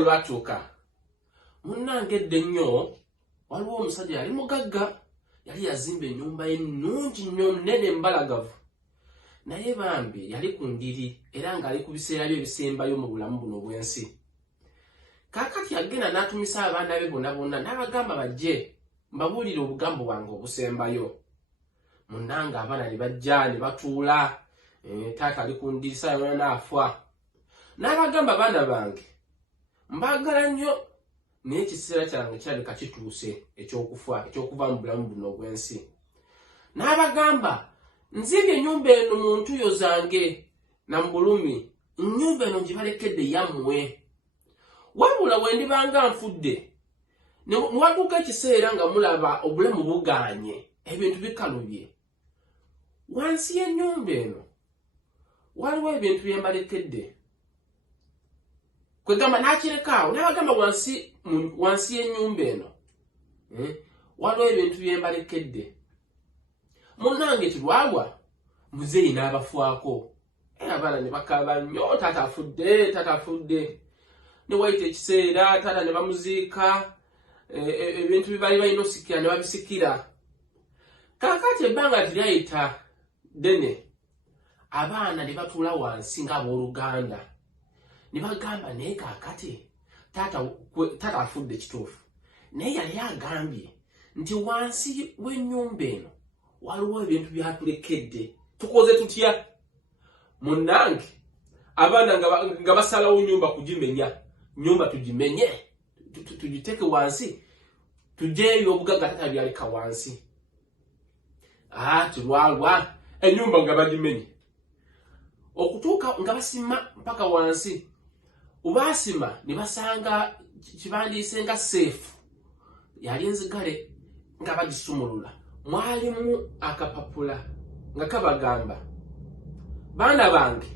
olwatuuka munnange edde nnyo waliwo omusajja yali mugagga yali yazimba ennyumba ennungi nnyo nnene mbalagavu naye bambi yali ku ndiri era ng'ali ku biseera bye ebisembayo mu bulamu buno bw'ensi. Kaakati yagenda n'atumisa abaana be bonna n'abagamba bajje mbabuulire obugambo bwange obusembayo. Munnange abaana ne bajja ne batuula taata ali ku ndiri saa yonna n'afa. N'abagamba baana bange mbaagala nnyo naye ekiseera kyange kirabika kituuse ekyokuva mu bulamu buno obw'ensi. N'abagamba nzimbye ennyumba eno mu ntuuyo zange na mu bulumi, ennyumba eno ngibalekedde yammwe. Wabula bwe ndibanga nfudde ne watuuka ekiseera nga mulaba obulamu bugaanye ebintu bikalubye, wansi y'ennyumba eno waliwo ebintu bye mbalekedde. Kwegamba n'akirekaawo n'abagamba wansi y'ennyumba eno waliwo ebintu bye mbalekedde. Munnange kilwalwa muzeeyi n'abafaako era abaana ne bakaaba nnyo, taata afudde. Ne wayita ekiseera taata ne bamuziika, ebintu bye baali balina osikira ne babisikira. Kaakati ebbanga tiryayita ddene, abaana ne batuula wansi ng'abooluganda ne bagamba naye kaakati taata afudde kituufu, naye yali agambye nti wansi w'ennyumba eno waliwo ebintu byatulekedde, tukoze tutya? Munnange abaana nga basalawo nyumba kugimenya, nyumba tugimenye tugiteeke wansi tujeeyo obugagga taata byaleka wansi. Tulwalwa ennyumba nga bagimenye okutuuka nga basima mpaka wansi. Ubaasima ne basanga kibandiise nga seefu yali enzigale nga bagisumulula, mwalimu akapapula nga kabagamba baana bange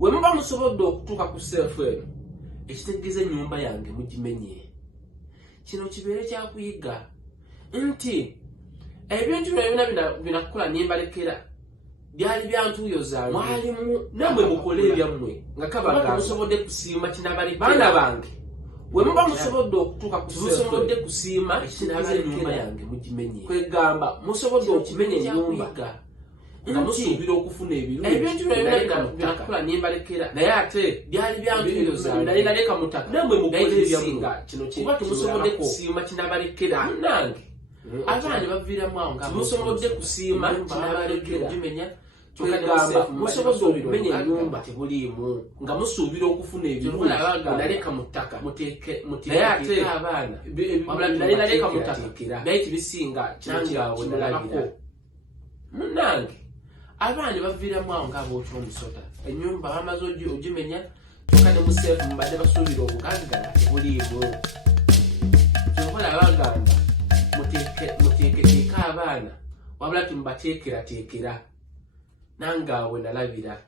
we muba musobodde okutuuka ku seefu eno ekitegeeza ennyumba yange mugimenye. Kino kibeere kyakuyiga nti ebintu byonna binakukola nimbalekera byali bya ntuuyo zange, mwalimu namwe mukole ebyammwe nga kabagamba musobodde kusiima kinabalekera. Baana bange we muba musobodde okutuuka ku seefu musobodde kusiima ekinabalekera yange mugimenye. Kwegamba musobodde okimenya ennyumba nga musuubira okufuna ebirungi ebintu byonna binakukola nimbalekera naye ate byali bya ntuuyo zange nali naleka mutaka namwe mukole ebyammwe. Kino kuba temusobodde kusiima kinabalekera. Munnange abaana baviiramu awo nga musobodde kusiima kinabalekera gimenya. Kwegamba musobodde okumenya ennyumba tebuliimu nga musuubira okufuna ebirungi naleka mutaka naye ate abaana nali naleka mutaka naye kibisinga kinangawe nalabako. Munnange abaana baviiramu awo ng'abookya omusota, ennyumba bamaze ogimenya kyokka ne museefu mubadde basuubira obugagga tebuliimu. Kyokola bagamba muteeketeeke abaana wabula timubateekerateekera. Nangawe nalabira.